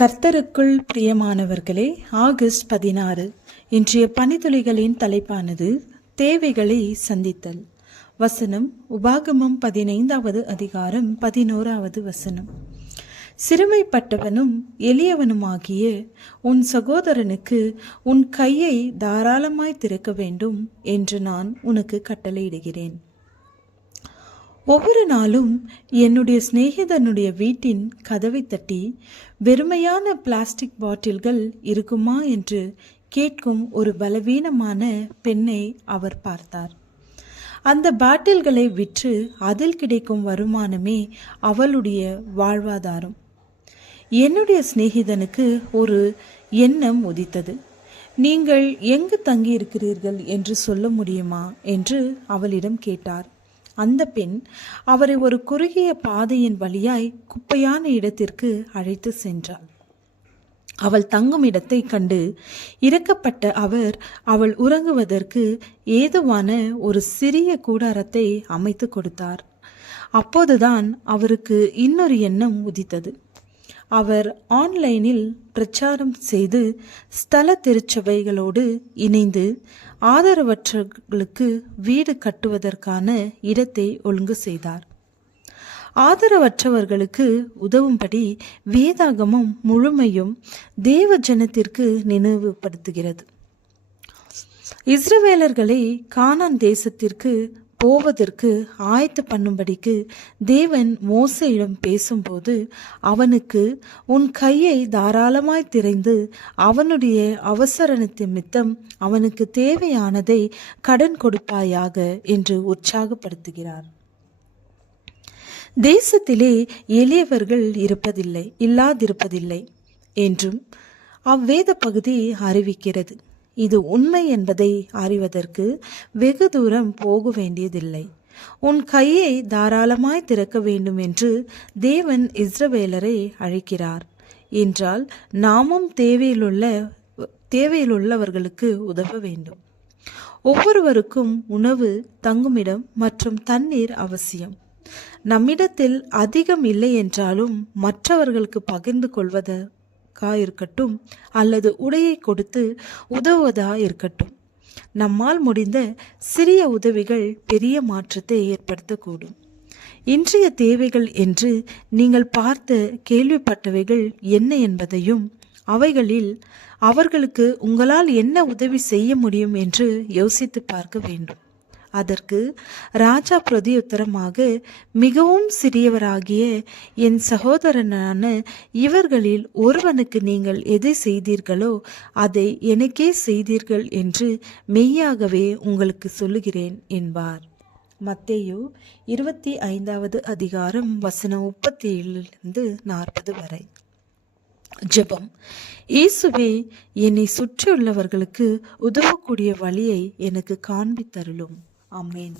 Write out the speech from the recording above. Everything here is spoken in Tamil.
கர்த்தருக்குள் பிரியமானவர்களே, ஆகஸ்ட் 16 இன்றைய பனித்துளிகளின் தலைப்பானது தேவைகளை சந்தித்தல். வசனம் உபாகமம் 15வது அதிகாரம் 11வது வசனம். சிறுமைப்பட்டவனும் எளியவனுமாகிய உன் சகோதரனுக்கு உன் கையை தாராளமாய் திறக்க வேண்டும் என்று நான் உனக்கு கட்டளையிடுகிறேன். ஒவ்வொரு நாளும் என்னுடைய சிநேகிதனுடைய வீட்டின் கதவை தட்டி வெறுமையான பிளாஸ்டிக் பாட்டில்கள் இருக்குமா என்று கேட்கும் ஒரு பலவீனமான பெண்ணை அவர் பார்த்தார். அந்த பாட்டில்களை விற்று அதில் கிடைக்கும் வருமானமே அவளுடைய வாழ்வாதாரம். என்னுடைய சிநேகிதனுக்கு ஒரு எண்ணம் உதித்தது. நீங்கள் எங்கு தங்கியிருக்கிறீர்கள் என்று சொல்ல முடியுமா என்று அவளிடம் கேட்டார். அந்த பெண் அவரை ஒரு குறுகிய பாதையின் வழியாய் குப்பையான இடத்திற்கு அழைத்து சென்றாள். அவள் தங்கும் இடத்தை கண்டு இறக்கப்பட்ட அவர் அவள் உறங்குவதற்கு ஏதுவான ஒரு சிறிய கூடாரத்தை அமைத்து கொடுத்தார். அப்போதுதான் அவருக்கு இன்னொரு எண்ணம் உதித்தது. அவர் ஆன்லைனில் பிரச்சாரம் செய்து ஸ்தல திருச்சபைகளோடு இணைந்து ஆதரவற்றவர்களுக்கு வீடு கட்டுவதற்கான இடத்தை ஒழுங்கு செய்தார். ஆதரவற்றவர்களுக்கு உதவும்படி வேதாகமம் முழுமையும் தேவ ஜனத்திற்கு நினைவுபடுத்துகிறது. இஸ்ரவேலர்களை கானான் தேசத்திற்கு போவதற்கு ஆயத்த பண்ணும்படிக்கு தேவன் மோசேயிடம் பேசும்போது அவனுக்கு உன் கையை தாராளமாய் திறந்து அவனுடைய அவசர நிமித்தம் அவனுக்கு தேவையானதை கடன் கொடுப்பாயாக என்று உற்சாகப்படுத்துகிறார். தேசத்திலே எளியவர்கள் இல்லாதிருப்பதில்லை என்றும் அவ்வேத பகுதி அறிவிக்கிறது. இது உண்மை என்பதை அறிவதற்கு வெகு தூரம் போக வேண்டியதில்லை. உன் கையை தாராளமாய் திறக்க வேண்டும் என்று தேவன் இஸ்ரவேலரை அழைக்கிறார் என்றால் நாமும் தேவையிலுள்ளவர்களுக்கு உதவ வேண்டும். ஒவ்வொருவருக்கும் உணவு, தங்குமிடம் மற்றும் தண்ணீர் அவசியம். நம்மிடத்தில் அதிகம் இல்லை என்றாலும் மற்றவர்களுக்கு பகிர்ந்து கொள்வது இருக்கட்டும் அல்லது உடையை கொடுத்து உதவுவதா இருக்கட்டும், நம்மால் முடிந்த சிறிய உதவிகள் பெரிய மாற்றத்தை ஏற்படுத்தக்கூடும். இன்றைய தேவைகள் என்று நீங்கள் பார்த்து கேள்விப்பட்டவைகள் என்ன என்பதையும் அவைகளில் அவர்களுக்கு உங்களால் என்ன உதவி செய்ய முடியும் என்று யோசித்து பார்க்க வேண்டும். அதற்கு ராஜா பிரதியுத்தரமாக, மிகவும் சிறியவராகிய என் சகோதரனான இவர்களில் ஒருவனுக்கு நீங்கள் எதை செய்தீர்களோ அதை எனக்கே செய்தீர்கள் என்று மெய்யாகவே உங்களுக்கு சொல்லுகிறேன் என்பார். மத்தேயு 25வது அதிகாரம் வசனம் 37-40 வரை. ஜெபம். இயேசுவே, என்னை சுற்றியுள்ளவர்களுக்கு உதவக்கூடிய வழியை எனக்கு காண்பித்தருளும். ஆமென்.